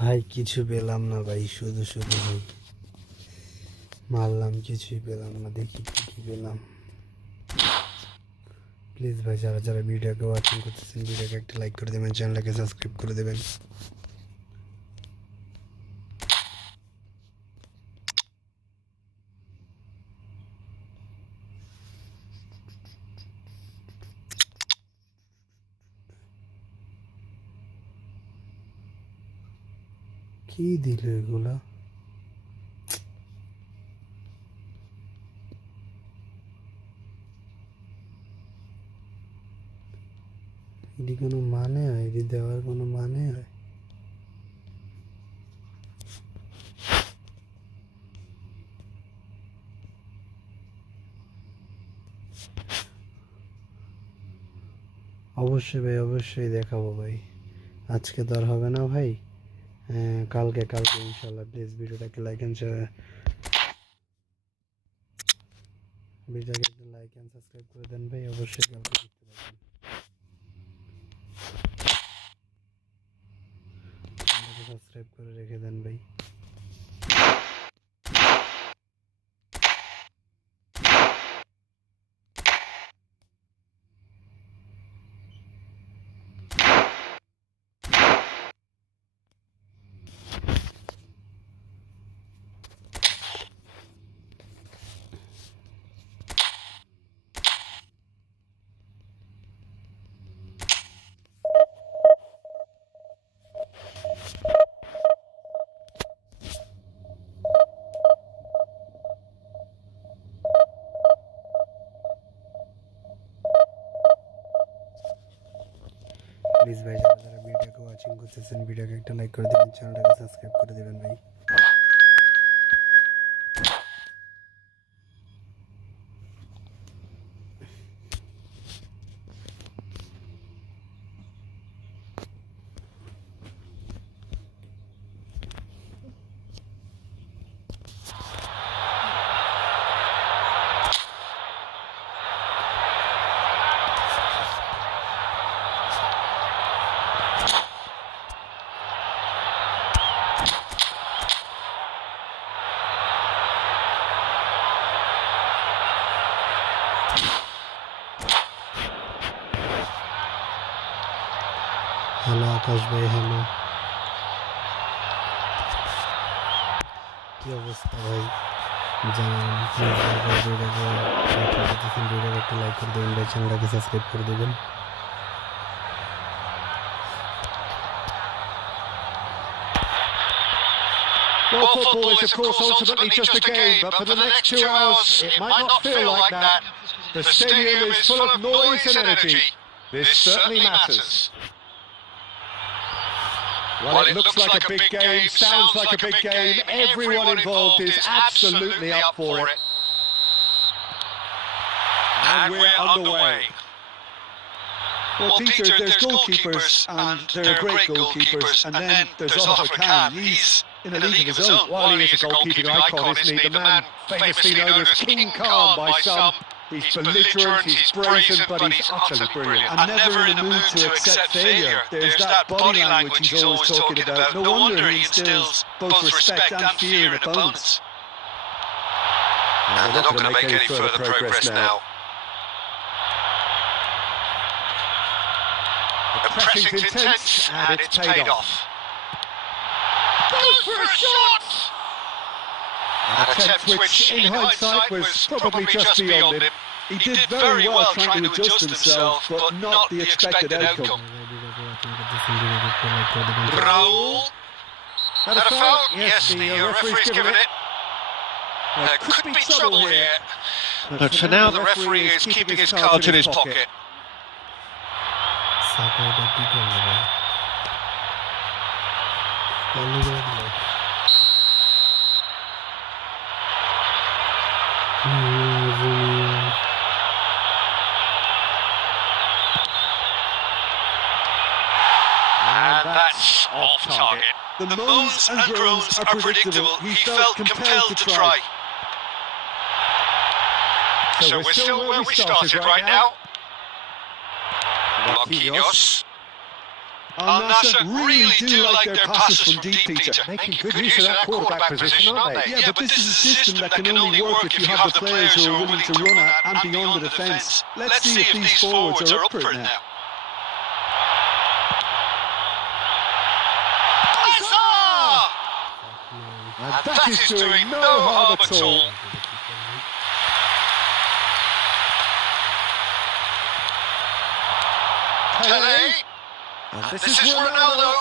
ভাই কিছু পেলাম না ভাই, শুধু শুধু ভাই মারলাম, কিছুই পেলাম না। দেখি কি পেলাম। প্লিজ ভাই, যারা যারা ভিডিওকে ওয়াচিং করতেছেন, ভিডিওকে একটা লাইক করে দেবেন, চ্যানেলটাকে সাবস্ক্রাইব করে দেবেন। কি দিল এগুলা? এটি কোনো মানে হয়? এটি দেওয়ার কোনো মানে হয়? অবশ্যই ভাই, অবশ্যই দেখাবো ভাই। আজকে তো আর হবে না ভাই, কালকে ইনশাল্লাহ। প্লিজ ভিডিওটাকে লাইক অ্যান্ড সাবস্ক্রাইব করে দেন ভাই। অবশ্যই কালকে দেখতে পাবেন। সাবস্ক্রাইব করে রেখে দেন ভাই। প্লিজ ভাই, যারা যারা ভিডিওকে ওয়াচিং করতেছেন, ভিডিওকে একটা লাইক করে দেবেন, চ্যানেলটাকে সাবস্ক্রাইব করে দেবেন ভাই। হ্যালো আকাশ ভাই, হ্যালো। কি অবস্থা ভাই? জানান। ভিডিওকে একটা লাইক করে দেবেন ভাই, চ্যানেলটাকে সাবস্ক্রাইব করে দেবেন। Well, football is of course ultimately just a game, but for the next 2 hours it might not feel like that. The stadium is full of noise and energy. This certainly matters. Well, it looks like a big game, sounds like a big game. Everyone involved is absolutely up for it. And we're underway. Well, Peter, there's goalkeepers, and there are great goalkeepers, and then there's Oliver Kahn. He's in a league of his own. While he is a goalkeeping icon, isn't he? The man famously known as King Khan by some. He's belligerent, he's brazen, but he's utterly brilliant. And never in the mood to accept failure. There's that body language he's always talking about. No wonder he instills both respect and fear in opponents. And they're not going to make any further progress now. The pressing's intense, and it's paid off. Goes for a shot! An attempt which, in hindsight, was probably just beyond him. He did very well trying to adjust himself, but not the expected outcome. Raul. That a foul? Yes, the referee's given it. There could be trouble here. But for now, the referee is keeping his cards in his pocket. And that's off target. The moans and groans are predictable. He felt compelled to try. So we're still where we started right now. Marquinhos. Al Nassr really do like their passes from deep, Peter. Making good use of that quarterback position, aren't they? Yeah, but this is a system that can only work if you have the players who are willing to run at and beyond the defence. Let's see if these forwards are up for it now. And that is doing no harm at all. Pele. And this is Ronaldo.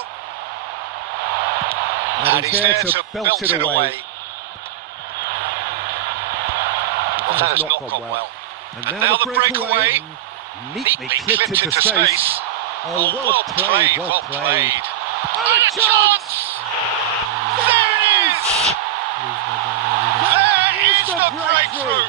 And he's there to belt it away. Well, that has not gone well. And now the breakaway. Neatly clipped into space. Oh, well played, well played. And a chance! There it is! There is the breakthrough!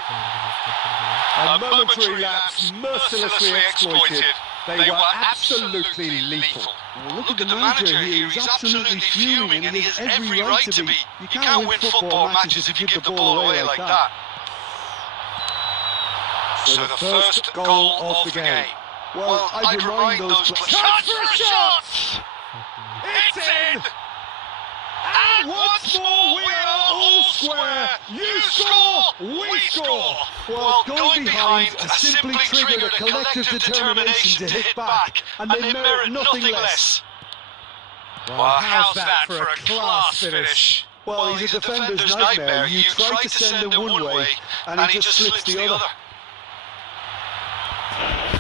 A momentary lapse mercilessly exploited. They were absolutely lethal. Well, look at the manager here, he's absolutely fuming and he has every right to be. You can't win football matches if you give the ball away like that. So the first goal of the game. Well, I'd remind those players. Chance for a shot! It's in! And once more we are all square. You score, we score. Well, going behind has simply triggered a collective determination to hit back, and they merit nothing less. Well, how's that for a class finish? Well, he's a defender's nightmare. You try to send him one way, and he just slips the other.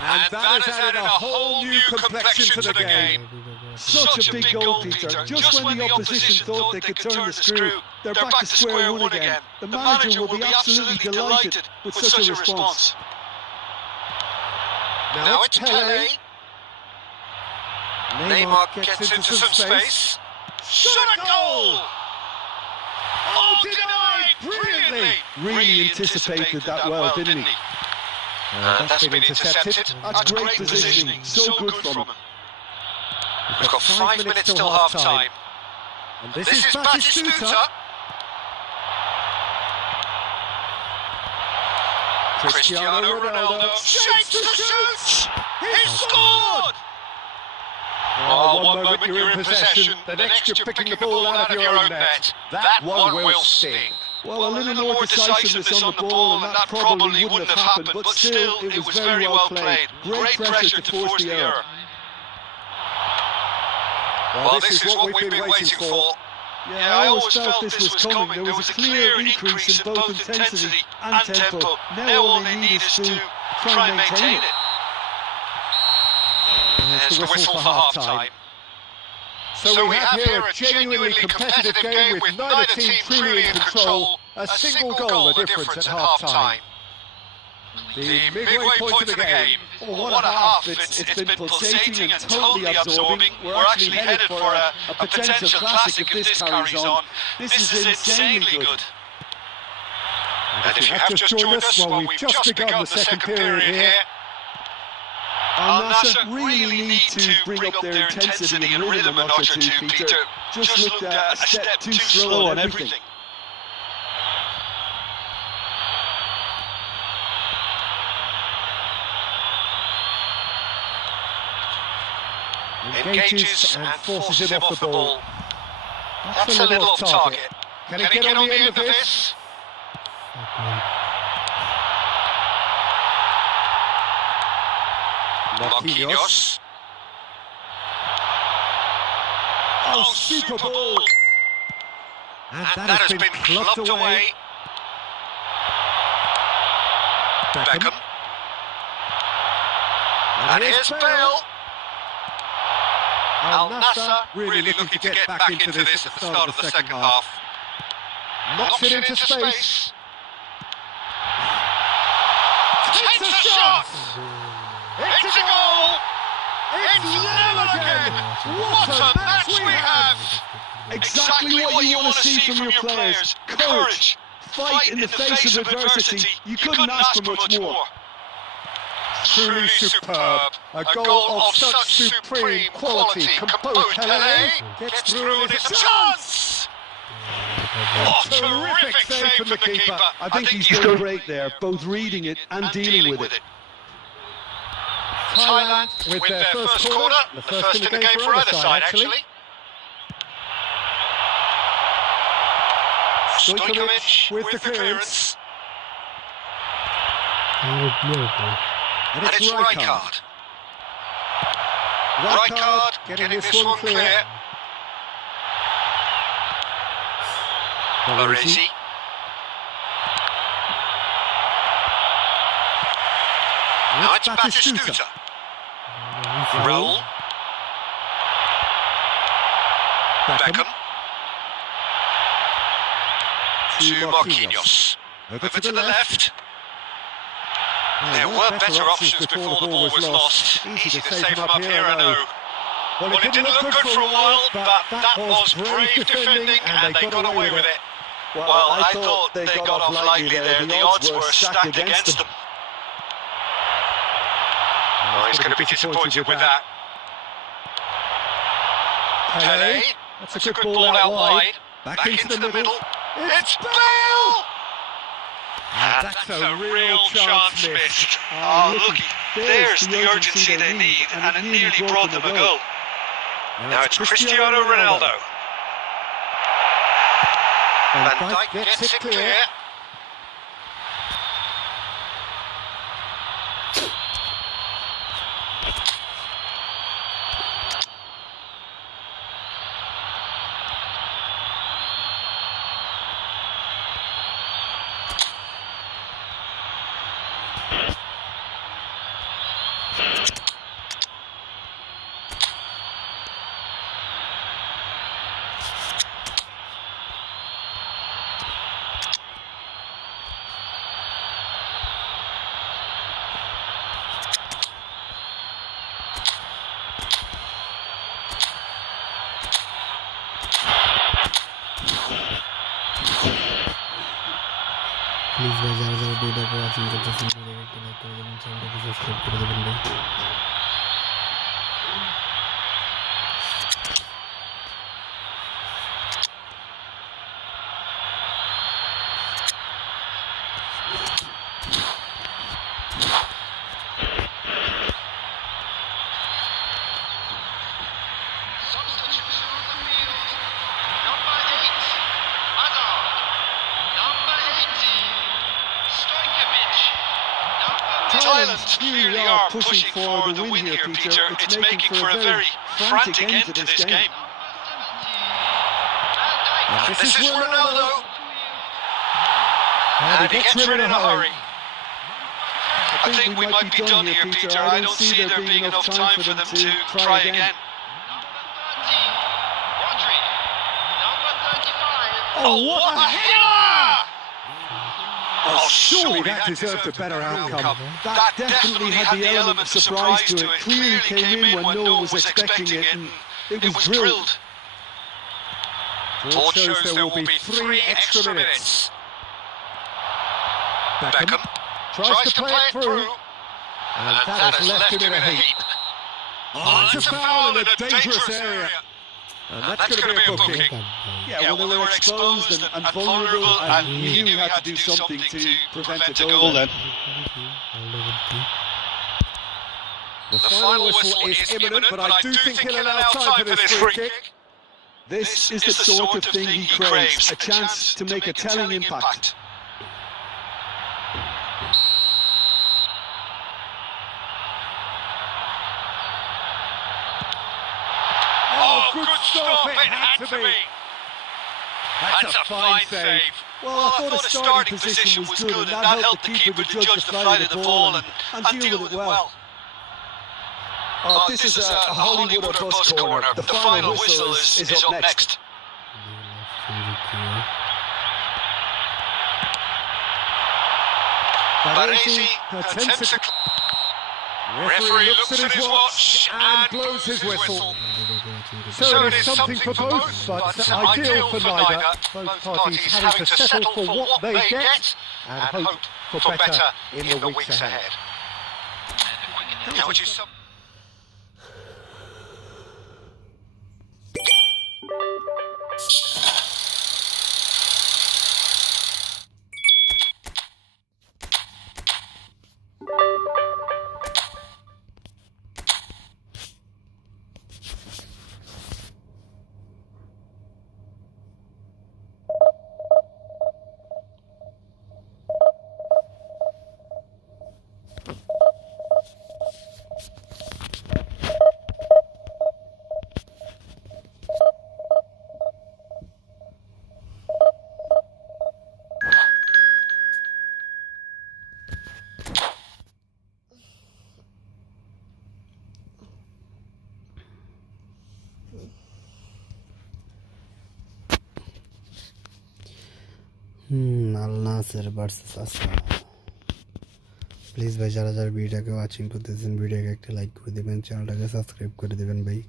And that has added a whole new complexion to the game. Such a big goal, Peter. Just when the opposition thought they could turn the screw, they're back to square one again. The manager will be absolutely delighted with such a response. Now it's Pele. Neymar gets into some space. Shot a goal! Oh, denied brilliantly! Really anticipated that well, didn't he? That's been intercepted. That's great positioning. So good from him. We've got 5 minutes till half time. And this is Batistuta. Cristiano Ronaldo Shakes to shoot! He scored! Oh, one moment you're in possession, the next you're picking the ball out of your own net. That one will sting. Well, a little more decisiveness on the ball and that probably wouldn't have happened, but still, it was very well played. Great pressure to force the error. Well, this is what we've been waiting for. Yeah, I always felt this was coming. There was a clear increase in both intensity and tempo. Now all they need is to try and maintain it. There's the whistle for half-time. So we have here a genuinely competitive game with neither team truly in control. A single goal the difference at half-time. The midway point of the game. Oh, what a half. It's been pulsating and totally absorbing. We're actually headed for a potential classic if this carries on. This is insanely good. And if you have just joined us, well, we've just begun the second period here. Al Nassr really need to bring up their intensity and rhythm a notch or two, Peter. Just looked a step too slow on everything. Engages and forces him off the ball. That's a little off target. Can he get on the end of this? Marquinhos. Oh, super ball! And that has been clubbed away. Beckham. And here's Bale. Al Nassr really looking to get back into this at the start of the second half. Knocks it into space. Takes a shot! It's a goal! It's level again! What a match we have! Exactly what you want to see from your players. Courage, fight in the face of adversity. You couldn't ask for much more. Truly superb. A goal of such supreme quality. Composed Pele gets through and it's a chance! Oh, terrific save from the keeper. I think he's done great there, both reading it and dealing with it. Thailand with their first corner, the first in the game for either side, actually. Stojkovic with the clearance. And it's Rijkaard. Rijkaard getting this one clear. Baresi. Now it's Batistuta. Raul. Beckham. To Marquinhos. Over to the left. There were better options before the ball was lost. Easy to save from up here, I know. Well, it didn't look good for a while, but that was brave defending and they got away with it. Well, I thought they got off lightly there. The odds were stacked against them. Oh, he's going to be disappointed with that. Pele. That's a good ball out wide. Back into the middle. It's Bale! And that's a real chance missed. Oh, look, there's the urgency they need, and it nearly brought them a goal. Now it's Cristiano Ronaldo. Van Dijk gets it clear. Please guys, যারা video watching করতেছেন ভিডিওকে একটু like করে দেবেন, চ্যানেলটাকে subscribe করে দেবেন ভাই। Thailand really are pushing for the win here, Peter. It's making for a very frantic end to this game. This is Ronaldo. And he gets rid in a hurry. I think we might be done here, Peter. I don't see there being enough time for them to try again. Oh, what a header! Oh, surely that deserved a better outcome. That definitely had the element of surprise to it. Clearly came in when no one was expecting it, and it was drilled. Report shows there will be 3 extra minutes. Beckham tries to play it through, and that has left him in a heap. Oh, it's a foul in a dangerous area. And that's going to be a booking. Yeah, well, they were exposed and vulnerable, and you knew you had to do something to prevent a goal then. The final whistle is imminent, but I do think he'll allow time for this free kick. This is the sort of thing he craves, a chance to make a telling impact. Oh, good stop, it had to be. That's a fine save. Well, I thought the starting position was good, and that helped the keeper to judge the flight of the ball and deal with it well. Oh, this is a Hollywood or bust corner. The final whistle is up next. Baresi attempts to... Referee looks at his watch and blows his whistle. So it is something for both, but ideal for neither. Both parties having to settle for what they get and hope for better in the weeks ahead. Now, would you Al Nassr versus Arsenal. Please ভাই যারা যারা ভিডিওটাকে watching করতেছেন ভিডিওকে একটা like করে দেবেন, চ্যানেলটাকে সাবস্ক্রাইব করে দেবেন ভাই।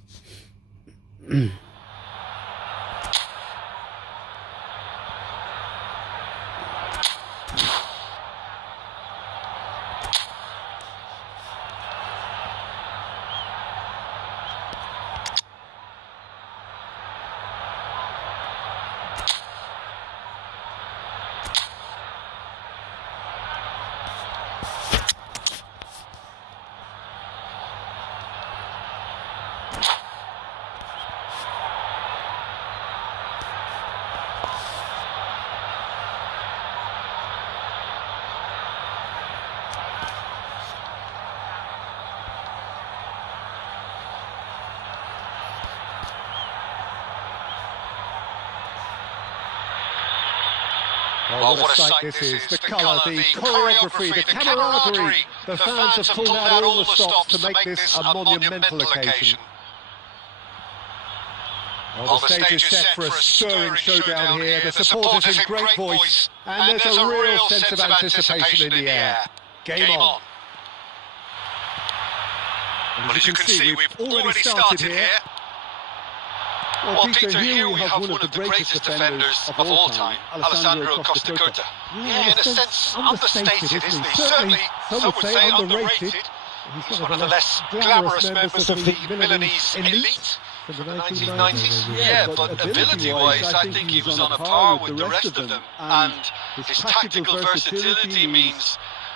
Oh, what a sight this is. The colour, the choreography, the camaraderie. The fans have pulled out all the stops to make this a monumental occasion. Well, the stage is set for a stirring showdown here. The supporters in great voice. And there's a real sense of anticipation in the air. Game on. Well, as you can see, we've already started here. Well, Peter, here we have one of the greatest defenders of all time, Alessandro Costa Curta. Yeah, in a sense, understated, isn't he? Certainly, some would say underrated. He's one of the less glamorous members of the Milanese elite from the 1990s. Yeah, but ability-wise, I think he was on a par with the rest of them. And his tactical versatility means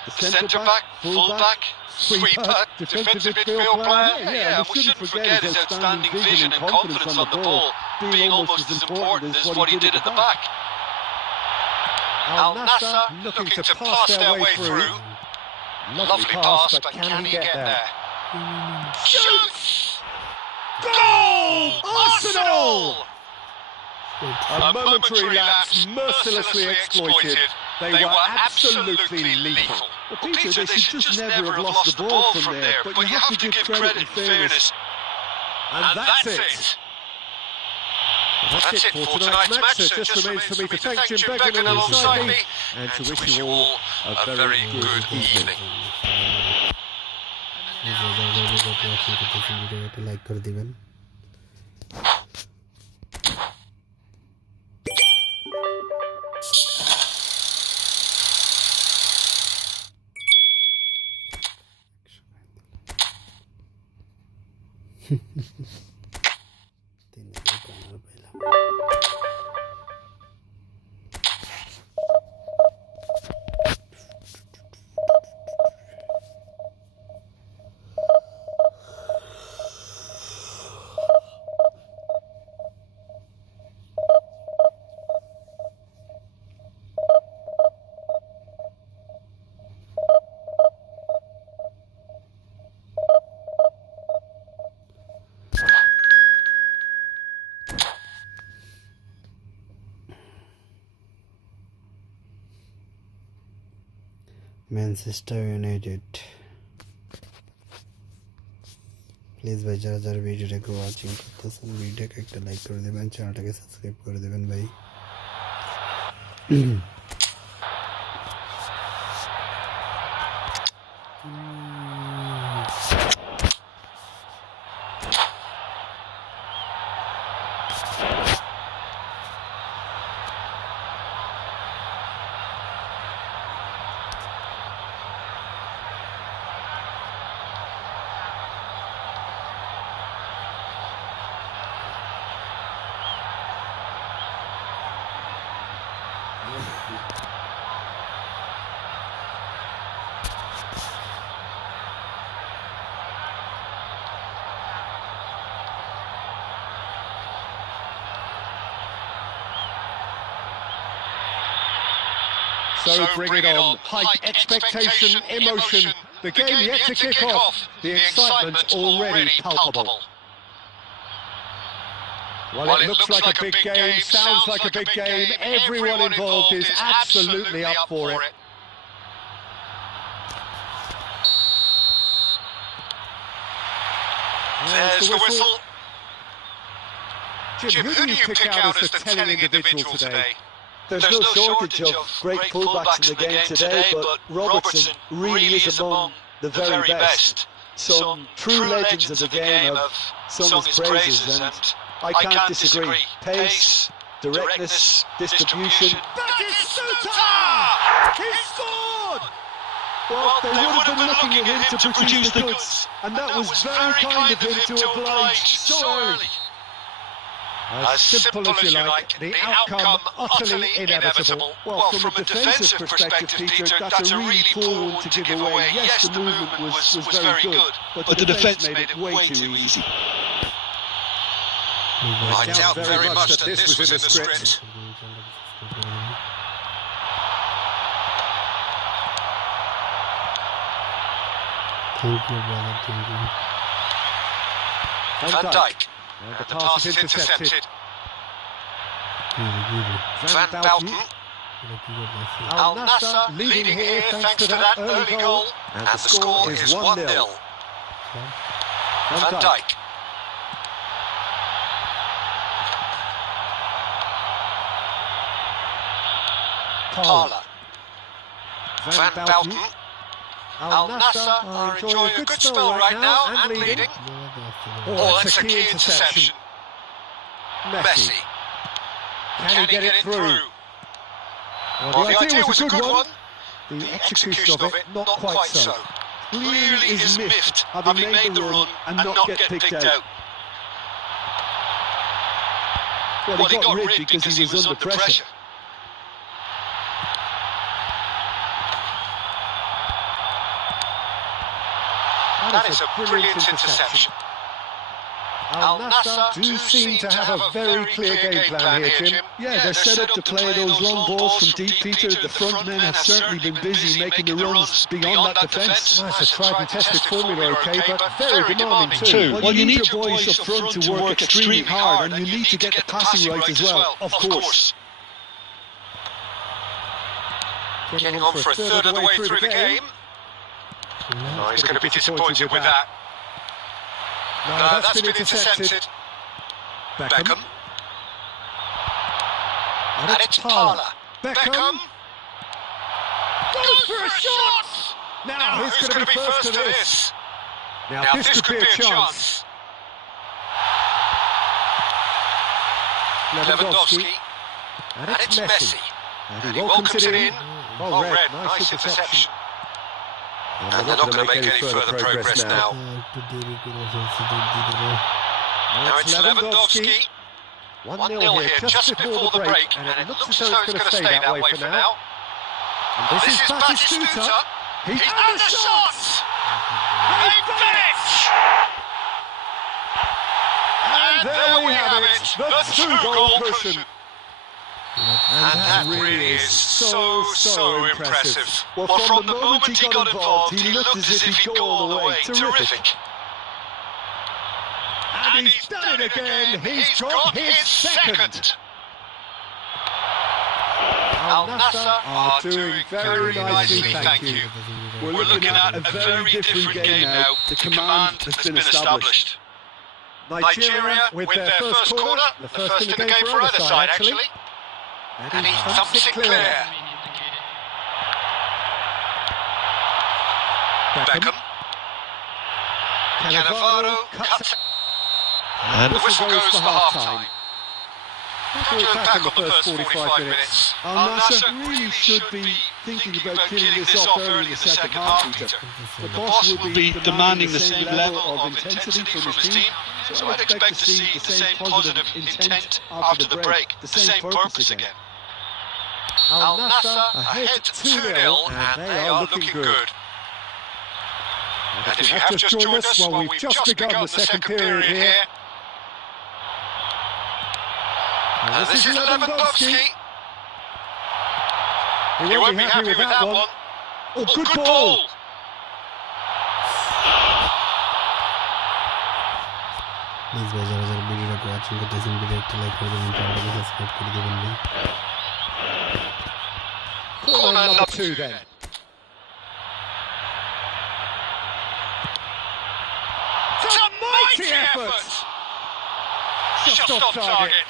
the centre-back, full-back, sweeper, defensive midfield player. Yeah, and we shouldn't forget his outstanding vision and confidence on the ball, being almost as important as what he did at the back. Al Nassr looking to pass their way through. Lovely pass, but can he get there? Shoots! Goal! Arsenal! A momentary lapse mercilessly exploited. They were absolutely lethal. Well, Peter, they should just never have lost the ball from there, but you have to give credit and fairness. And that's it. That's it for tonight's match. It just remains for me to thank Jim Beggan alongside me and to wish you all a very good evening. Like করে দিবেন। Manchester United. Please ভাই যারা যারা ভিডিওটাকে watching করতেছেন ভিডিওকে একটা like করে দেবেন, চ্যানেলটাকে সাবস্ক্রাইব করে দেবেন ভাই। So bring it on. Hype, expectation, emotion. The game yet to kick off. The excitement already palpable. Well, it looks like a big game, sounds like a big game. Everyone involved is absolutely up for it. There's the whistle. Jim, who do you pick out as the telling individual today? There's no shortage of great fullbacks in the game today, but Robertson really is among the very best. Some true legends of the game have sung his praises, and I can't disagree. Pace, directness, distribution. That is Suter! He scored! Well, they would have been looking at him to produce the goods, and that was very kind of him to oblige so early. As simple as you like, the outcome utterly inevitable. Well, from a defensive perspective, Peter, that's a really poor one to give away. Yes, the movement was very good, but the defence made it way too easy. I doubt very much that this was in the script. Thank you, brother. Thank you. Van Dijk. And the pass is intercepted. Van Belten. Al Nassr leading here thanks to that early goal. And the score is 1-0. Van Dijk. Parler. Van Belten. Al Nassr are enjoying a good spell right now and leading. Oh, that's a key interception. Messi. Can he get it through? Well, the idea was a good one. The execution of it, not quite so. Clearly is miffed, having made the run and not get picked out. Well, he got rid because he was under pressure. That is a brilliant interception. Al Nassr do seem to have a very clear game plan here, Jim. Yeah, they're set up to play those long balls from deep, Peter. The front men have certainly been busy making the runs beyond that defence. Well, it's a tried and tested formula, okay, but Very demanding too. Well, you need your boys up front to work extremely hard, and you need to get the passing right as well, of course. Getting on for a third of the way through the game. Oh, he's going to be disappointed with that. No, that's been intercepted. Beckham. And it's Parler. Beckham. Goes for a shot! Now, who's going to be first to this? Now, this could be a chance. Lewandowski. And it's Messi. And he welcomes it in. Oh, Red, nice interception. And they're not going to make any further progress now. Now it's Lewandowski. 1-0 here just before the break, and it looks as though it's going to stay that way for now. And this is Batistuta. He's and the shot! They've done it! And there we have it, the two-goal cushion. And that really is so impressive. Well, from the moment he got involved, he looked as if he'd go all the way. Terrific. And he's done it again. He's got his second. Al Nassr are doing very nicely, thank you. We're looking at a very different game now. The command has been established. Nigeria with their first corner, the first in the game for either side actually. And he thumps it clear. Beckham. Cannavaro cuts. And the whistle goes for half-time. Counter-attack on the first 45 minutes. Al Nassr really should be thinking about killing this off early in the second half, Peter. The boss will be demanding the same level of intensity from his team, so I'd expect to see the same positive intent after the break, the same purpose again. Al Nassr ahead 2-0, and they are looking good. And if you have just joined us, well, we've just begun the second period here. And this is Lewandowski. He won't be happy with that one. Oh, good ball! Please guys, যারা ভিডিওটা watching করতেছেন video একটা like করে দিবেন, চ্যানেলটাকে subscribe করে দিবেন ভাই। Corner number 2 then. It's a mighty effort! Shot off target.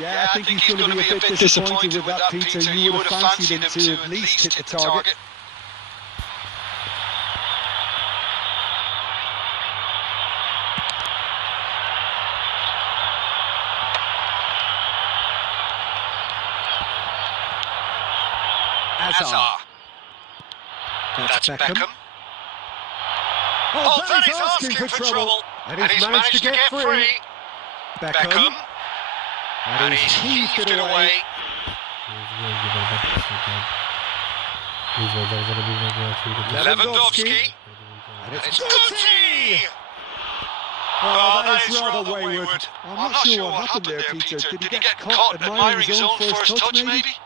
Yeah, I think he's going to be a bit disappointed with that, Peter. You would have fancied him to at least hit the target. Hazard. That's Beckham. Oh, that is asking for trouble. And he's managed to get free. Beckham. And he's heaved it away. Lewandowski. And it's Guti! Oh, that is rather wayward. I'm not sure what happened there, Peter. Did he get caught admiring his own first touch, maybe?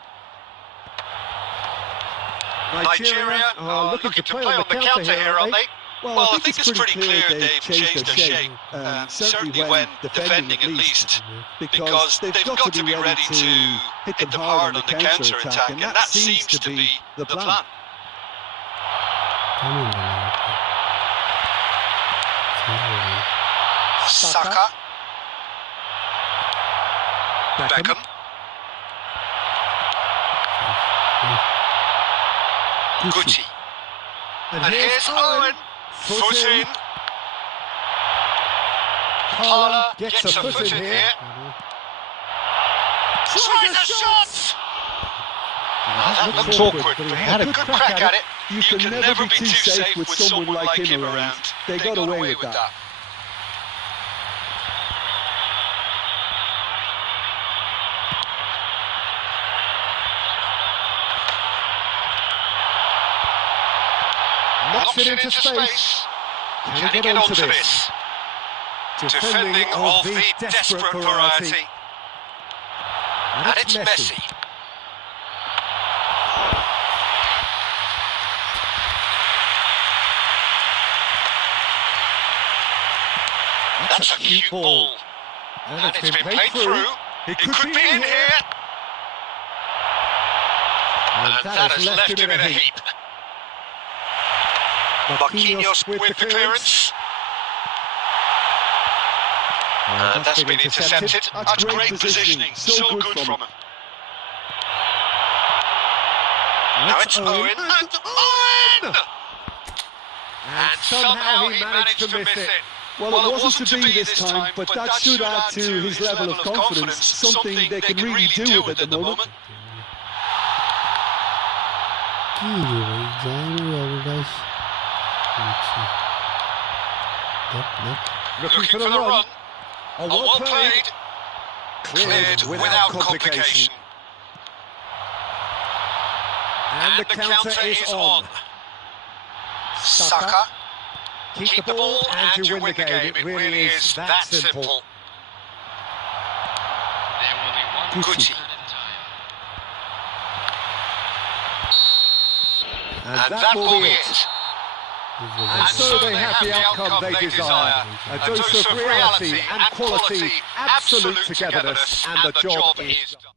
Nigeria are looking to play on the counter here, aren't they? Well, I think it's pretty clear they've changed their shape, certainly when defending at least, because they've got to be ready to hit them hard on the counter-attack, and that seems to be the plan. Saka. Beckham. Guti. And here's Owen. Foot in. Parla gets a foot in here. Tries a shot! That looked awkward, but he had a good crack at it. You can never be too safe with someone like him around. They got away with that. Knocks it into space. Can he get onto this? Defending of the desperate variety. And it's Messi. That's a cute ball. And it's been played through. It could be in here. And that has left him in a heap. Marquinhos with the clearance. That's been intercepted. That's great positioning. So good from him. Now it's Owen. And Owen! And somehow he managed to miss it. Well, it wasn't to be this time, but that should add to his level of confidence, something they can really do with at the moment. Looking for the run. Oh, well played. Cleared without complication. And the counter is on. Saka. Keep the ball and you win the game. It really is that simple. Guti. And that will be it. And so they have the outcome they desire. A dose of reality and quality, absolute togetherness, and the job is done.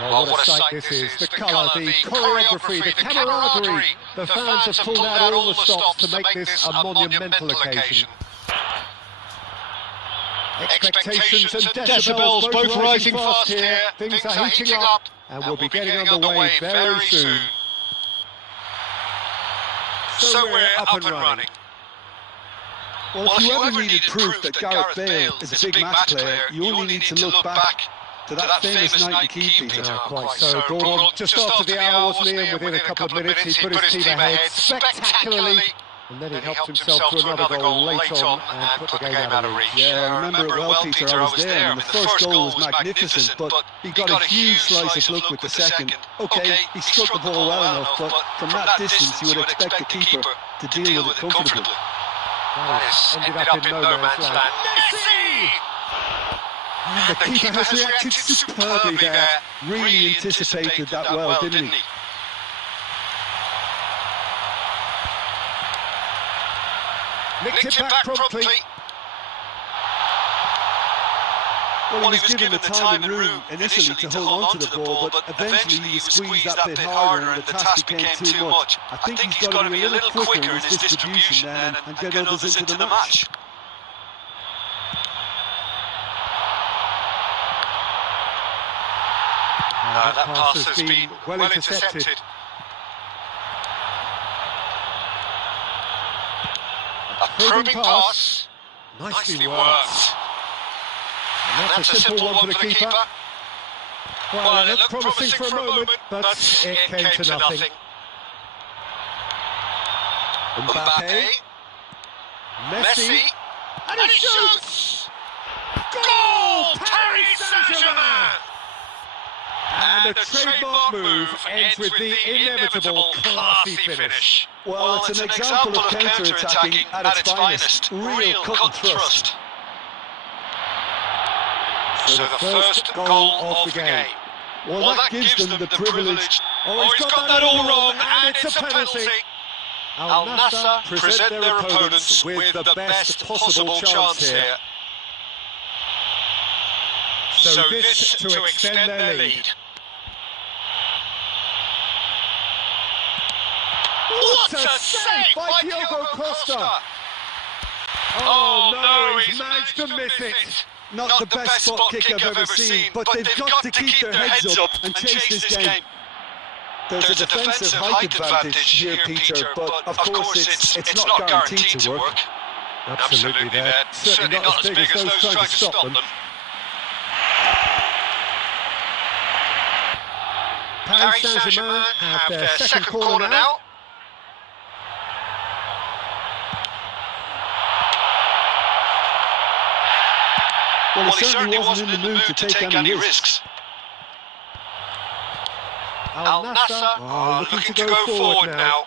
Oh, what a sight this is. The colour, the choreography, the camaraderie. The fans have pulled out all the stops to make this a monumental occasion. Expectations and decibels both rising fast here. Things are heating up and we'll be getting underway very soon. So we're up and running. Well, if you ever needed proof that Gareth Bale is a big match player, you only need to look back to that famous night in Key, Peter. Quite so, Gordon. Just after the hour, wasn't he? And within a couple of minutes, he put his team ahead spectacularly. And then he helped himself to another goal late on and put the game out of reach. Yeah, I remember it well, Peter. I was there. And the first goal was magnificent, but he got a huge slice of luck with the second. OK, he struck the ball well enough, but from that distance, you would expect the keeper to deal with it comfortably. That has ended up in no man's land. Messi! And the keeper has reacted superbly there. Really anticipated that well, didn't he? Nicked it back promptly. Well, he was given the time and room initially to hold on to the ball, but eventually he was squeezed that bit harder and the task became too much. I think he's got to be a little quicker in his distribution then and get others into the match. That pass has been well intercepted. A probing pass. Nicely worked. And that's a simple one for the keeper. Well, it looked promising for a moment, but it came to nothing. Mbappe. Messi. And he shoots! Goal! Paris Saint-Germain! And the trademark move ends with the inevitable classy finish. Well, it's an example of counter-attacking at its finest. Real cut and thrust. So the first goal of the game. Well, that gives them the privilege. Oh, he's got that all wrong, and it's a penalty. Al Nassr present their opponents with the best possible chance here. So this to extend their lead. What a save by Diogo Costa! Oh no, he's managed to miss it. Not the best spot kick I've ever seen, but they've got to keep their heads up and chase this game. There's a defensive height advantage here, Peter, but of course it's not guaranteed to work. Absolutely there. Certainly not as big as those trying to stop them. Paris Saint-Germain have their second corner now. Well, he certainly wasn't in the mood to take any risks. Al Nassr looking to go forward now.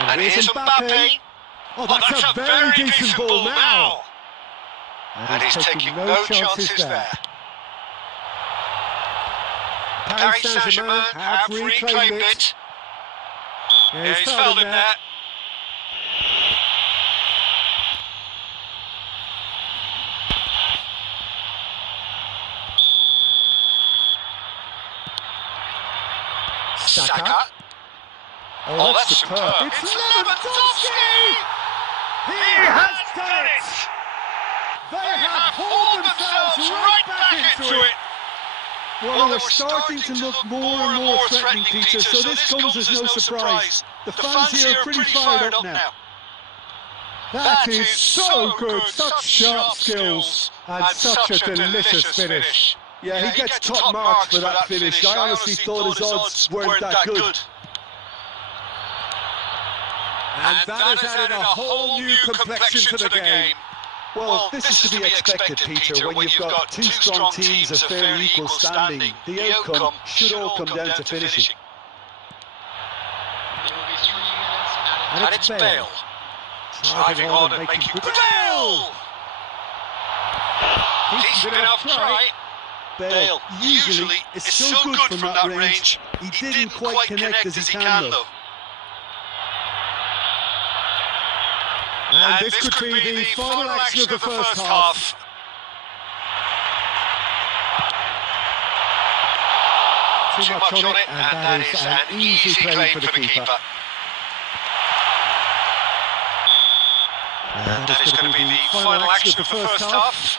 And here's Mbappe. Oh, that's a very decent ball now. And he's taking no chances there. Paris Saint-Germain have reclaimed it. Yeah, he's fouled him there. Saka. Oh, that's superb. It's Lewandowski! He has done it! They have hauled themselves right back into it! Well, they're starting to look more and more threatening, Peter, so this comes as no surprise. The fans here are pretty fired up now. That is so good, such sharp skills, and such a delicious finish. Yeah, he gets top marks for that finish. I honestly thought his odds weren't that good. And that has added a whole new complexion to the game. Well, this is to be expected, Peter, when you've got two strong teams of fairly equal standing. The outcome should all come down to finishing. And it's Bale. Driving on and making good. Bale! Decent enough try. Bale usually is so good from that range. He didn't quite connect as he can, though. And this could be the final action of the first half. too much on it, and that is an easy claim for the keeper. And that is going to be the final action of the first half.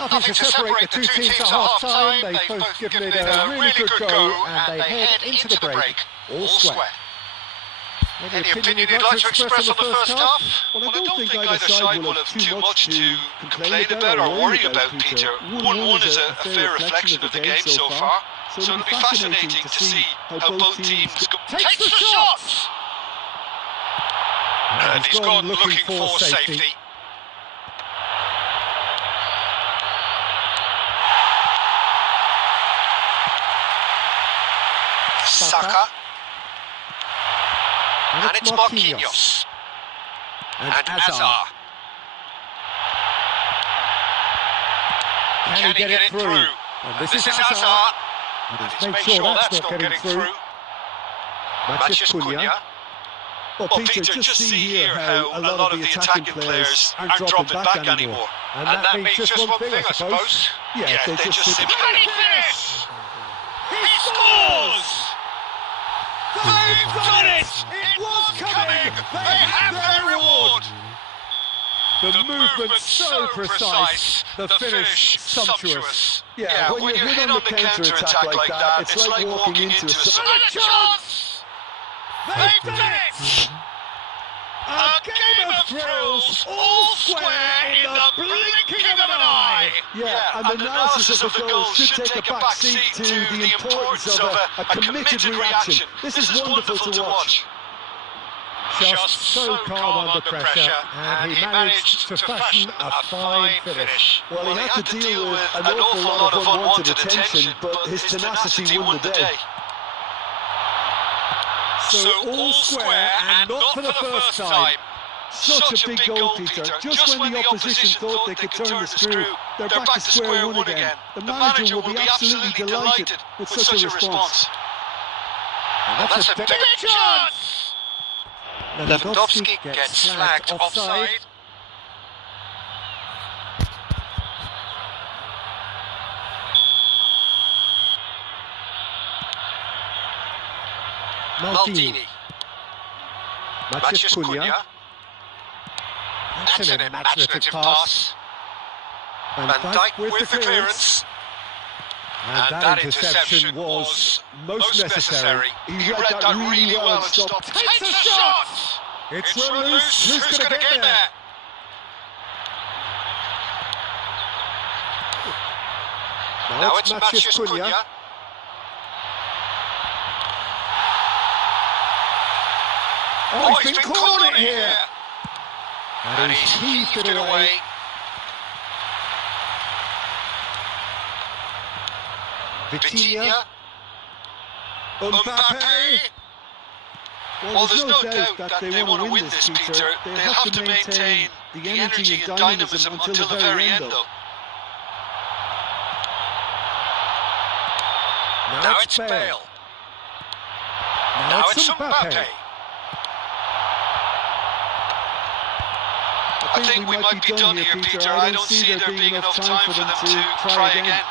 Nothing to separate the two teams at half-time. They've both given it a really good go, and they head into the break, all square. Any opinion you'd like to express on the first half? Well, I don't think either side will have too much to complain about or worry about, Peter. 1-1 is a fair reflection of the game so far, so it'll be fascinating to see how both teams take the shots! And he's gone looking for safety. Saka. And it's Marquinhos. And Hazard. Can he get it through? And this is Hazard. And he's made sure that's not getting through. Mathias Cunha. Well, Peter, just see here how a lot of the attacking players aren't dropping back anymore. And that means just one thing, I suppose. Yeah, they just simply... Can he finish? He scores! They've done it! It was coming! They have their reward! The movement so precise, the finish sumptuous. Yeah, when you hit on the counter-attack like that, it's like walking into a... chance! They've done it! A game of thrills, all square in the blinking of an eye! Yeah, and the analysis of the goals should take a back seat to the importance of a committed reaction. This is wonderful to watch. Just so calm under pressure, and he managed to fashion a fine finish. Well, he had to deal with an awful lot of unwanted attention, but his tenacity won the day. So all square, and not for the first time. Such a big goal, Peter. Just when the opposition thought they could turn the screw, they're back to square one again. The manager will be absolutely delighted with such a response. And that's a big chance! Lewandowski gets flagged offside. Maldini. Mathias Cunha. That's an imaginative pass. Van Dijk with the clearance. And that interception was most necessary. He read that really well and stopped. Takes a shot! It's run loose. Who's going to get there? Now it's Mathias Cunha. Oh, he's been caught in here! And he's heaved it away. Vitinha. Mbappe! Well, there's no doubt that they want to win this, Peter. They'll have to maintain the energy and dynamism until the very end, though. Now it's Bale. Now it's Mbappe. I think we might be done here, Peter. I don't see there being enough time for them to try again.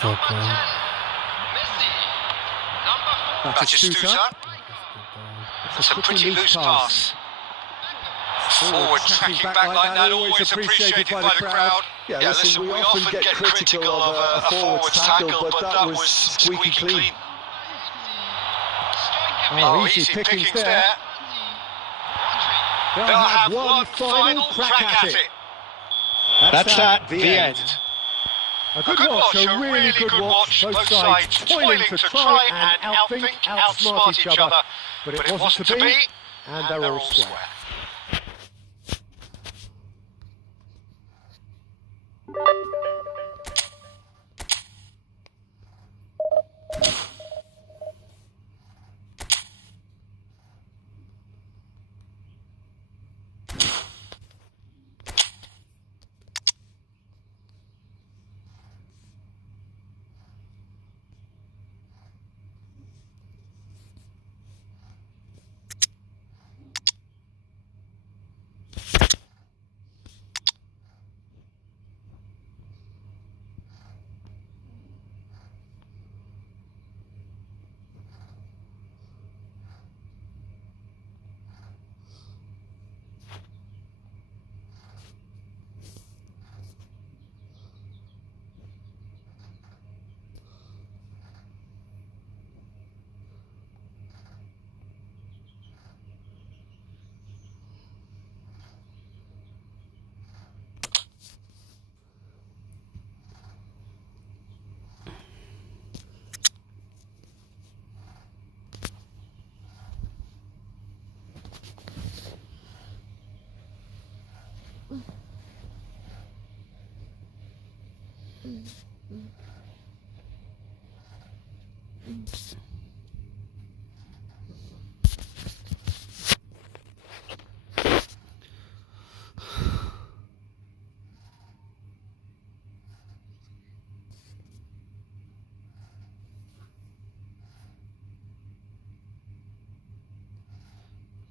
Saka. Batistuta. That's a pretty loose pass. Forward tracking back like that, always appreciated by the crowd. Yeah, listen, we often get critical of a forward's tackle, but that was squeaky clean. Oh, easy pickings there. They'll have one final crack at it. That's that, the end. A good watch, a really good watch. Both sides toiling to try and outthink, outsmart each other. But it wasn't to be, and they're all square.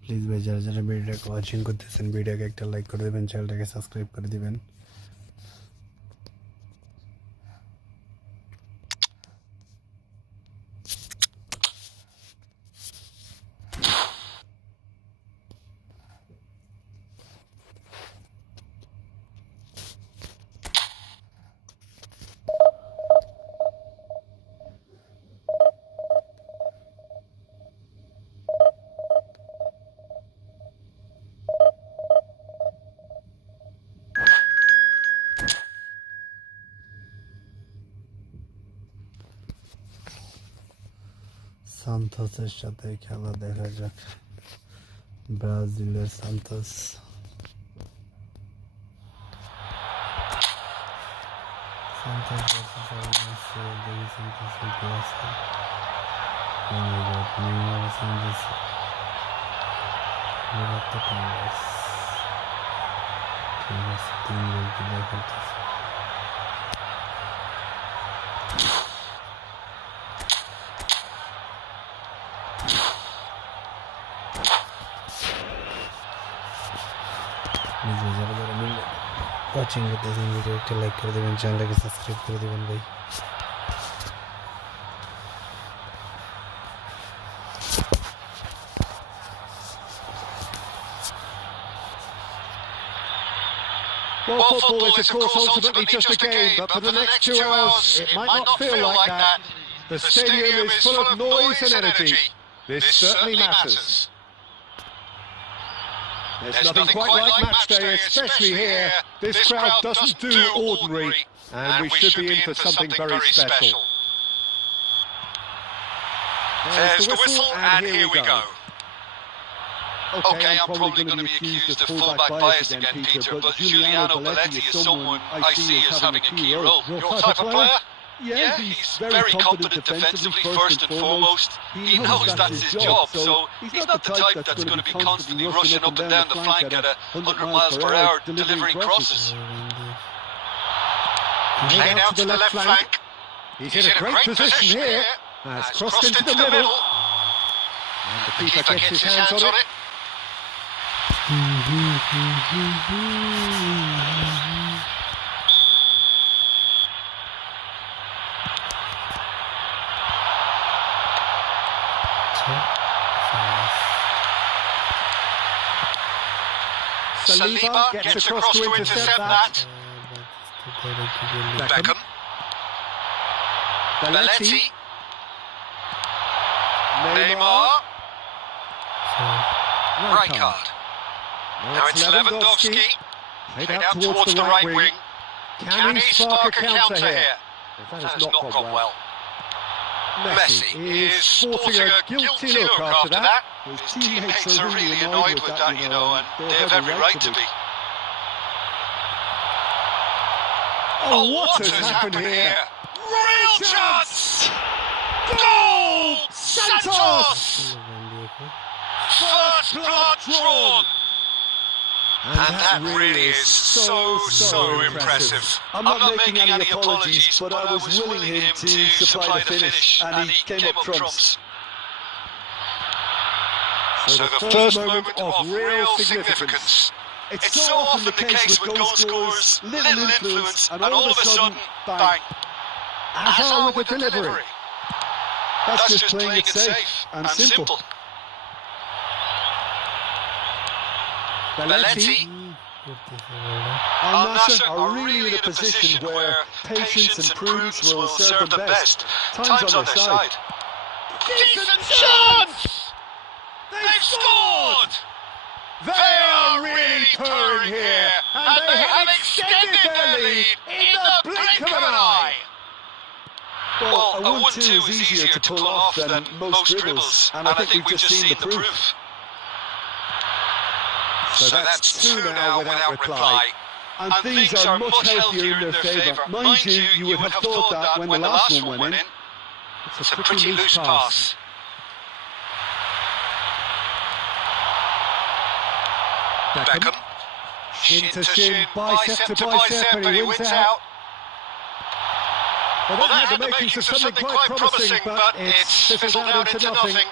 Please ভাই যারা যারা ভিডিওটাকে watching করতেছেন ভিডিওকে একটা like করে দেবেন, চ্যানেলটাকে সাবস্ক্রাইব করে দিবেন। সান্তোসের সাথে খেলা দেখা যাক, ব্রাজিলের সান্তোস। সান্তোস versus Alonso, দেখি সান্তোসের কি আছে। Oh my god, Neymar Santos, Roberto Carlos, ঠিক আছে, 3 গোল কিভাবে খেলতেছে। ওয়াচিং করতেছেন ভিডিও একটা লাইক করে দেবেন, চ্যানেলটাকে সাবস্ক্রাইব করে দেবেন ভাই। Well, football is of course ultimately just a game, but for the next 2 hours it might not feel like that. The stadium is full of noise and energy. This certainly matters. There's nothing quite like match day, especially here. This crowd doesn't do ordinary, and we should be in for something very special. There's the whistle, and here we go. Okay, I'm probably going to be accused of fullback bias again, Peter, but Giuliano Belletti is someone I see as having a key role. Your type of player? Yeah, he's very competent defensively, first and foremost. He knows that's his job, so he's not the type that's going to be constantly rushing up and down the flank at 100 miles per hour delivering crosses. Playing out to the left flank. He's in a great position here. Has crossed into the middle. And the keeper gets his hands on it. Saliba gets across to intercept that. Beckham. Belletti. Neymar. Rijkaard. Now it's Lewandowski. Played out towards the right wing. Can he spark a counter here? That has not gone well. Messi is sporting a guilty look after that. His teammates are really annoyed with that, you know, and they have every right to be. Oh, what has happened here? Real chance! Goal! Santos! First blood drawn! And that really is so impressive. I'm not making any apologies, but I was willing him to supply the finish, and he came up trumps. So the first moment of real significance. It's so often the case with goal scorers, little influence, and all of a sudden, bang. Hazard with the delivery. That's just playing it safe and simple. Belletti. Al Nassr are really in a position where patience and prudence will serve them best. Time's on their side. Decent chance! They've scored! They are really purring here, and they have extended their lead in the blink of an eye. Well, a 1-2 is easier to pull off than most dribbles, and I think we've just seen the proof. So that's 2 now without reply. And things are much healthier in their favour. Mind you, you would have thought that when the last one went in. It's a pretty loose pass. Beckham. Shin to shin, bicep to bicep, and he wins out. Well, that had the makings of something quite promising, but it's fizzled out into nothing.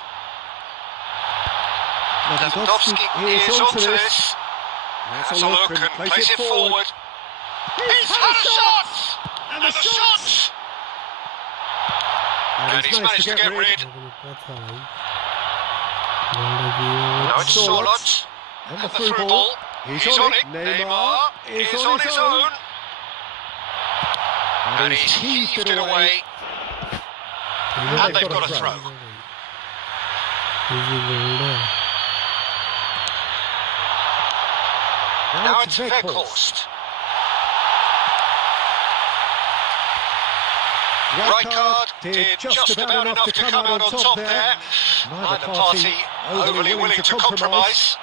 Lewandowski is onto this. Has a look and plays it forward. He's had a shot! And the shot! And he's managed to get rid. Now it's Solot. And the through ball. He's on it. Neymar is on his own. And he's heaved it away. And they've got a throw. Now it's Weghorst. Rijkaard did just about enough to come out on top there. Neither party overly willing to compromise.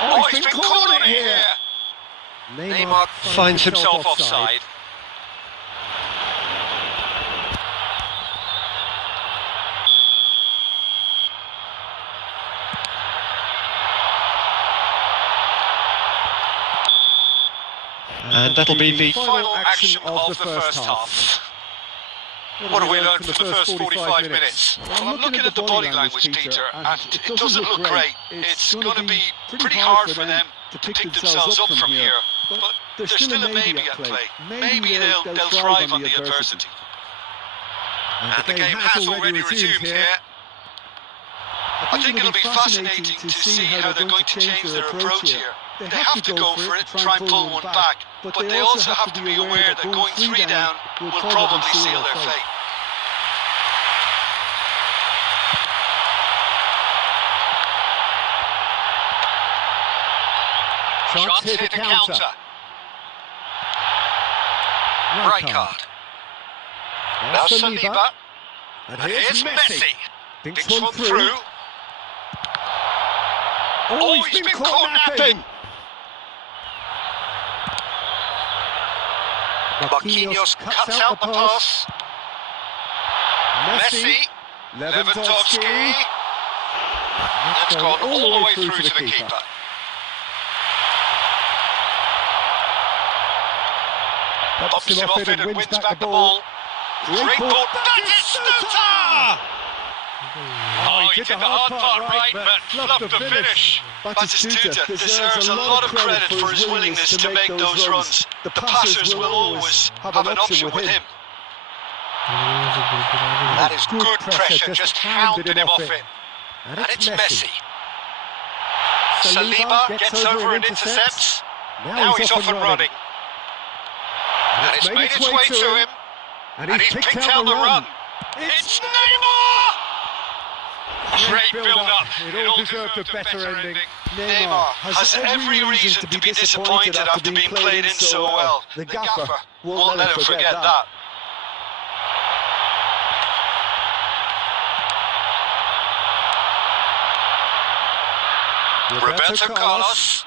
Oh, he's been caught on it here. Neymar finds himself offside. And that'll be the final action of the first half. What have we learned from the first 45 minutes? Well, I'm looking at the body language, Peter, and it doesn't look great. It's going to be pretty hard for them to pick themselves up from here. But there's still a maybe at play. Maybe they'll thrive on the adversity. And the game has already resumed here. I think it'll be fascinating to see how they're going to change their approach here. They have to go for it, try and pull one back, but they also have to be aware that going 3 down will probably seal their fate. Chance here to counter. Rijkaard. Now Saliba. And here's Messi. Thinks one through. Oh, he's been caught napping. Marquinhos cuts out the pass. Messi. Lewandowski. That's gone all the way through to the keeper. Pops him off it and wins back the ball. Great ball. That is Stuta! Oh, he did the hard part right, but fluffed the finish. Batistuta deserves a lot of credit for his willingness to make those runs. The passers will always have an option with him. That is good pressure, just hounded him off it. And it's Messi. Saliba gets over and intercepts. Now he's off and running. And it's made its way to him. And he's picked out the run. It's Neymar! Great build-up. It all deserved a better ending. Neymar has every reason to be disappointed after being played in so well. The gaffer won't let him forget that. Roberto Carlos.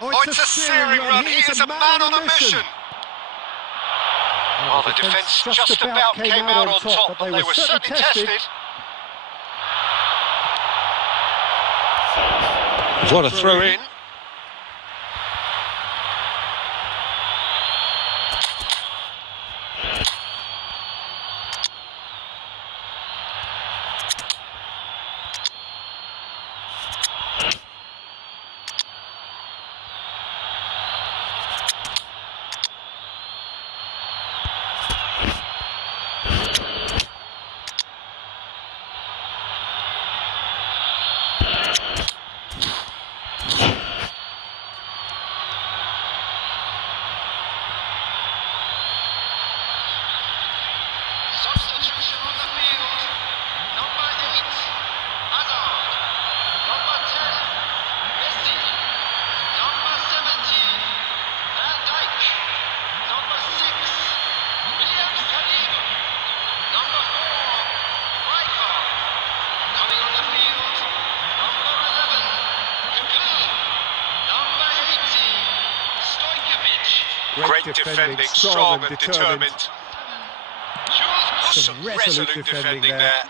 Oh, it's a searing run. He is a man on a mission. Well, the defence just about came out on top, but they were certainly tested. What a throw in. Substitution on the field. Number 8, Hazard. Number 10, Messi. Number 17, Van Dijk. Number 6, William Saliba. Number 4, Rijkaard. Coming on the field, number 11, Coquelin. Number 18, Stojkovic. Great defending, strong and determined. Some resolute defending there.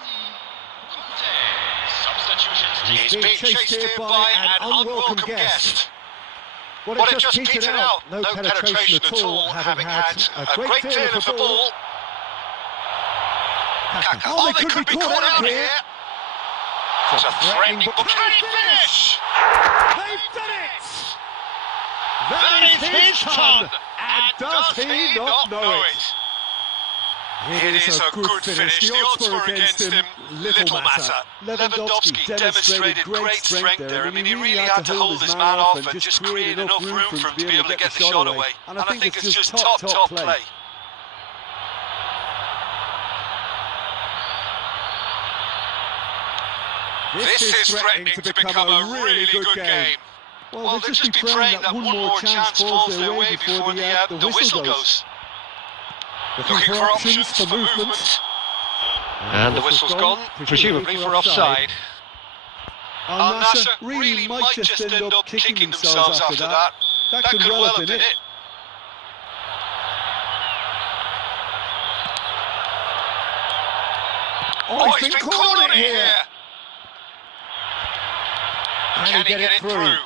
He's being chased here by an unwelcome guest. Well, it just petered out. No penetration at all, having had a great deal of the ball. Oh, they could be caught out here. It's a threatening ball. Can he finish? They've done it! That is his ton. And does he not know it? It is a good finish. The odds were against him. Little matter. Lewandowski demonstrated great strength there. I mean, he really had to hold his man off and just create enough room for him to be able to get the shot away. And I think it's just top play. This is threatening to become a really good game. Well, they'll just be praying that one more chance falls their way before the whistle goes. Looking for options for movement. And the whistle's gone, presumably for offside. Al Nassr really might just end up kicking themselves after that. That could well have been it. Oh, he's been caught on it here. Can he get it through?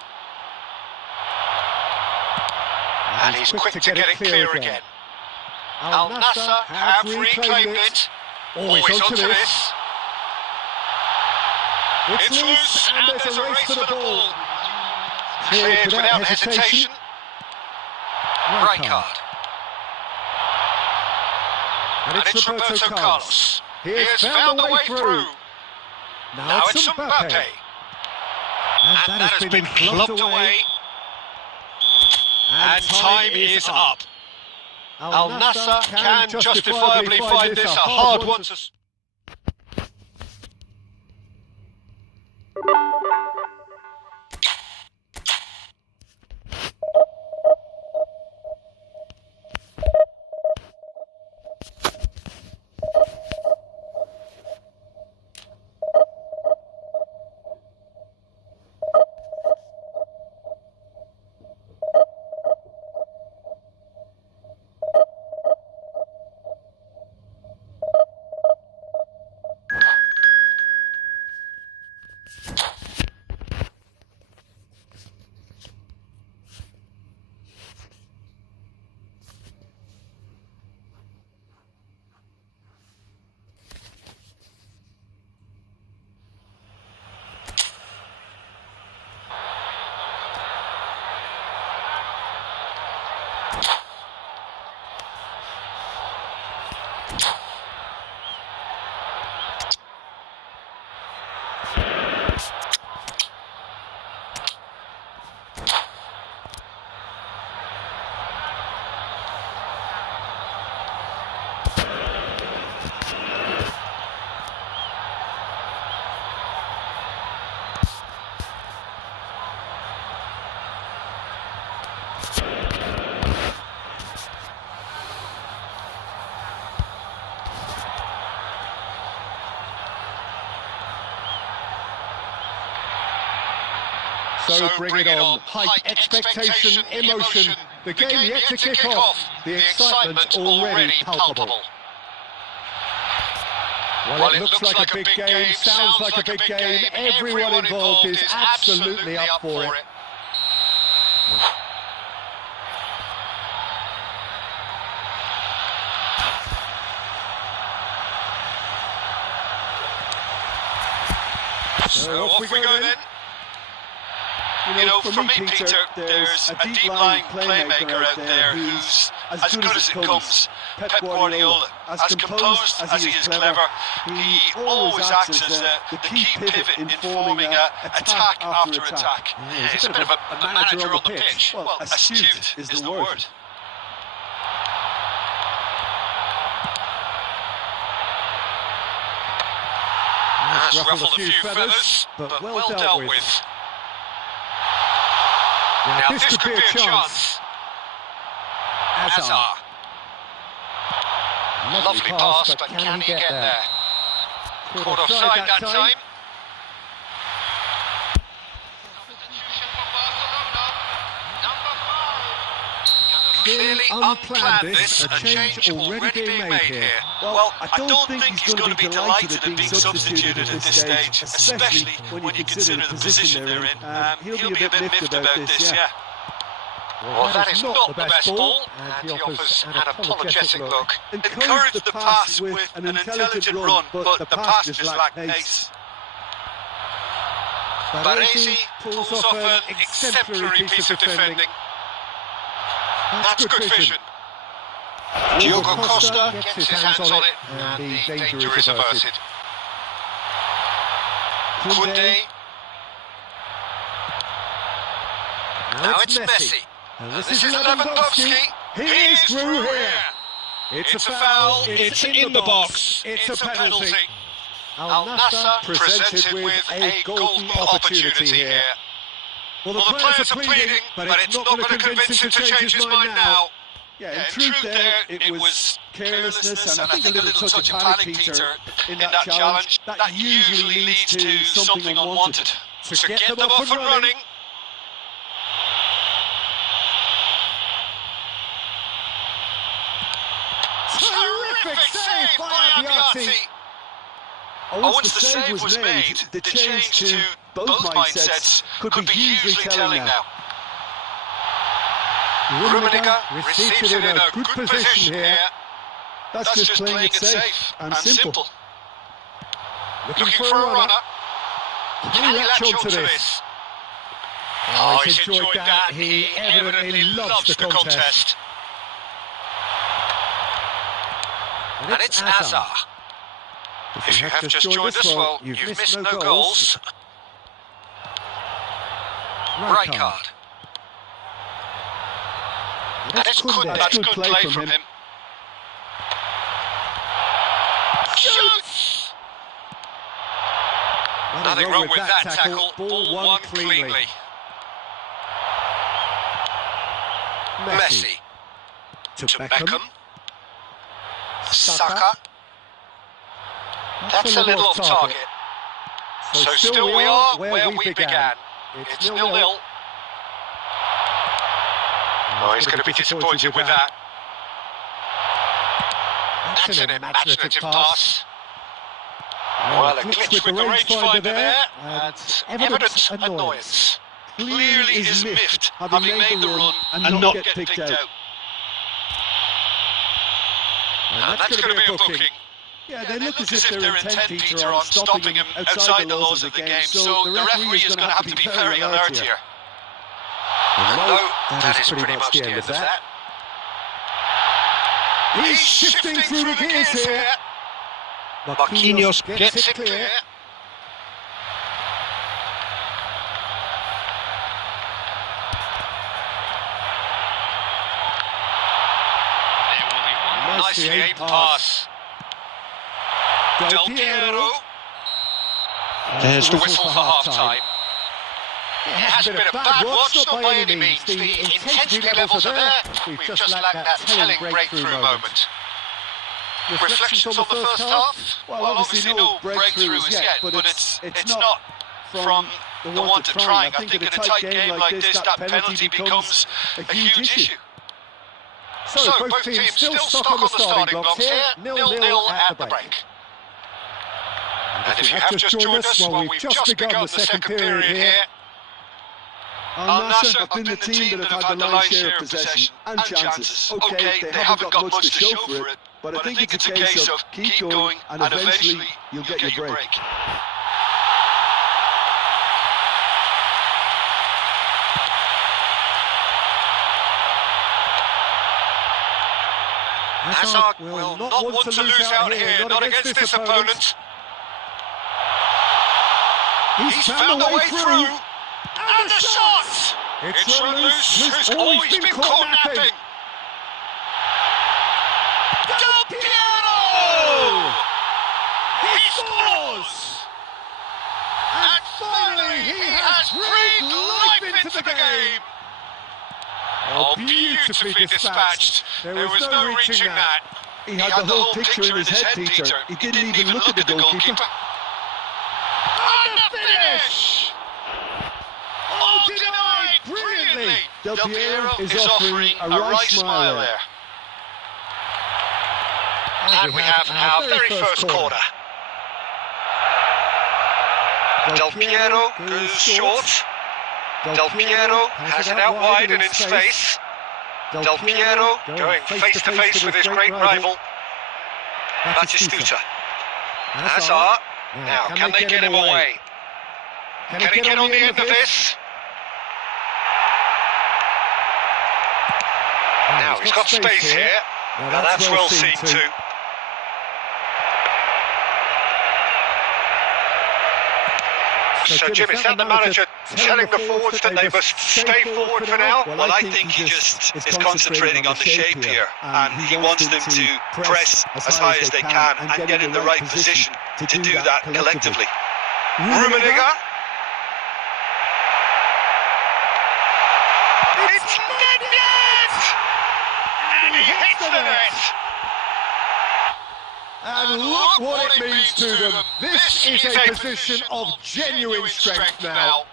And he's quick to get it clear again. Al Nassr have reclaimed it. Oh, he's onto this. It's loose and there's a race for the ball. Cleared without hesitation. Rijkaard. And it's Roberto Carlos. He has found the way through. Now it's Mbappe. And that has been clubbed away. And time is up. Al Nassr can justifiably find this a hard one to... So bring it on. Hype, expectation, emotion. The game yet to kick off. The excitement already palpable. Well, it looks like a big game, sounds like a big game. Everyone involved is absolutely up for it. So off we go then. You know, for me, Peter, there's a deep-lying playmaker out there who's as good as it comes. Pep Guardiola, as composed as he is clever, he always acts as the key pivot in forming attack after attack. He's a bit of a manager on the pitch. Well, astute is the word. That's ruffled a few feathers, but well dealt with. Now this could be a chance. Hazard. Lovely pass, but can he get there? Caught offside that time. Clearly unplanned this, a change already being made here. Well, I don't think he's going to be delighted at being substituted at this stage, especially when you consider the position they're in. He'll be a bit miffed about this, yeah. Well, that is not the best ball, and he offers an apologetic look. Encouraged the pass with an intelligent run, but the pass just lacked pace. Baresi pulls off an exemplary piece of defending. That's good vision. Diogo Costa gets his hands on it, and the danger is averted. Koundé. Now it's Messi. And this is Lewandowski. He is through here. It's a foul. It's in the box. It's a penalty. Al Nassr presented with a golden opportunity here. Well, the players are pleading, but it's not going to convince him to change his mind now. Yeah, in truth there, it was carelessness and I think a little touch of panic, Peter, in that challenge. That usually leads to something unwanted. To get them off and running. Terrific save by Abbiati. Once the save was made, the change to both mindsets could be hugely telling now. Rummenigge receives it in a good position here. That's just playing it safe and simple. Looking for a runner. Can he latch on to this? Oh, he's enjoyed that. He evidently loves the contest. And it's Hazard. If you have just joined us, well, you've missed no goals. Right card. That's good play from him. Shoots! Nothing wrong with that tackle. Ball won cleanly. Messi. To Beckham. Saka. That's a little off target. So still we are where we began. It's 0-0. Oh, he's going to be disappointed with that. That's an imaginative pass. Well, a glitch with the rangefinder there, and evident annoyance. Clearly is miffed, having made the run and not get picked out. And that's going to be a booking. Yeah, they look as if they're intent, Peter, on stopping him outside the laws of the game, so the referee is going to have to be very alert here. No, that is pretty much the end of that. He's shifting through the gears here. Marquinhos gets it clear. Nicely aimed pass. Del Piero. There's the whistle for half-time. It hasn't been a bad watch, not by any means. The intensity levels are there. We've just lacked that telling breakthrough moment. Reflections on the first half? Well, obviously no breakthroughs yet, but it's not from the one to trying. I think in a tight game like this, that penalty becomes a huge issue. So both teams still stuck on the starting blocks here, 0-0 at the break. And if you have just joined us, well, we've just begun the second period here. Al Nassr have been the team that have had the lion's share of possession and chances. Okay, they haven't got much to show for it, but I think it's a case of keep going and eventually you'll get your break. Hazard will not want to lose out here, not against this opponent. He's found a way through, and the shot! It's Loose, who's always been caught napping. Del Piero! He scores! And finally he has breathed life into the game. Oh, beautifully dispatched. There was no reaching that. He had the whole picture in his head, Peter. He didn't even look at the goalkeeper. And the finish! Oh, denied brilliantly. Del Piero is offering a right smile there. And we have our very first corner. Del Piero goes short. Del Piero has it out wide and in space. Del Piero going face to face with his great rival, Batistuta. Hazard. Now, can they get him away? Can he get on the end of this? Now, he's got space here. Now, that's well seen too. So, Jim, is that the manager telling the forwards that they must stay forward for now? Well, I think he just is concentrating on the shape here, and he wants them to press as high as they can and get in the right position to do that collectively. Rummenigge. It's net! And he hits the net! And look what it means to them. This is a position of genuine strength now.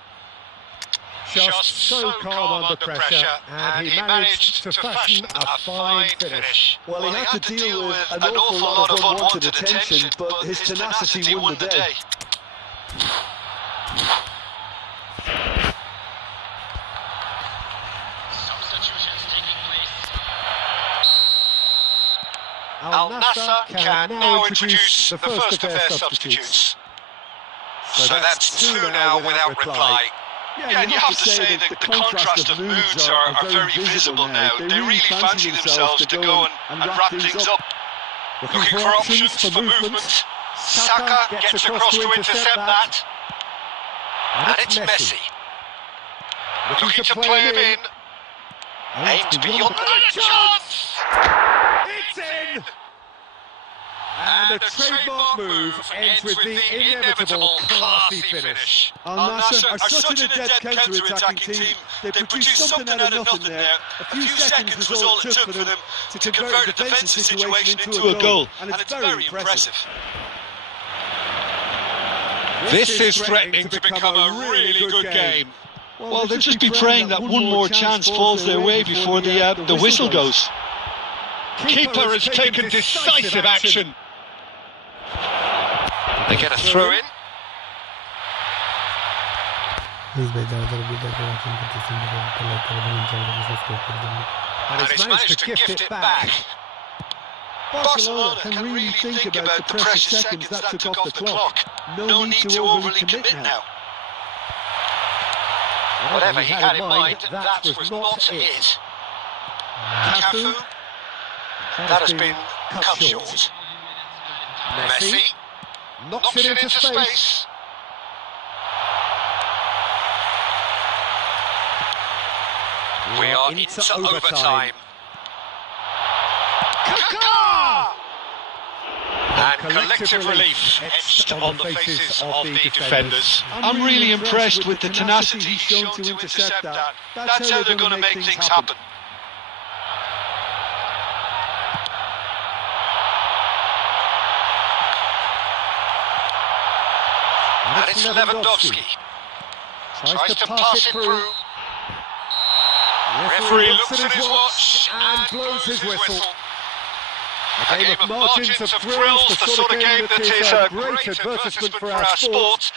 Just so calm under pressure, and he managed to fashion a fine finish. Well, he had to deal with an awful lot of unwanted attention, but his tenacity won the day. Al Nassr can now introduce the first of their substitutes. So that's two now without reply. Yeah, and you have to say that the contrast of moods are very visible now. They really fancy themselves to go and wrap things up. Looking for options for movement. Saka gets across to intercept that. And it's Messi. Looking to play him in. Aimed beyond the chance! It's in! And the trademark move ends with the inevitable classy finish. Al Nassr are such an adept counter-attacking team. They produced something out of nothing there. A few seconds was all it took for them to convert a defensive situation into a goal. And it's very impressive. This is threatening to become a really good game. Well, they'll just be praying that one more chance falls their way before the whistle goes. Keeper has taken decisive action. They get a throw in. Please भाई ज़्यादा video को watching करते समय like कर देना channel को subscribe कर देना And he's managed to gift it back. Barcelona can really think about the precious seconds that took off the clock. No need to overly commit now. Whatever he had in mind, that was not it. Cafu, that has been cut short. Messi knocks it into space. We are into overtime. Kaka! And collective relief etched on the faces of the defenders. I'm really impressed with the tenacity shown to intercept that. That's how they're going to make things happen. And it's Lewandowski. Tries to pass it through. Referee looks at his watch and blows his whistle. A game of margins of thrills, the sort of game that is a great advertisement for our sport.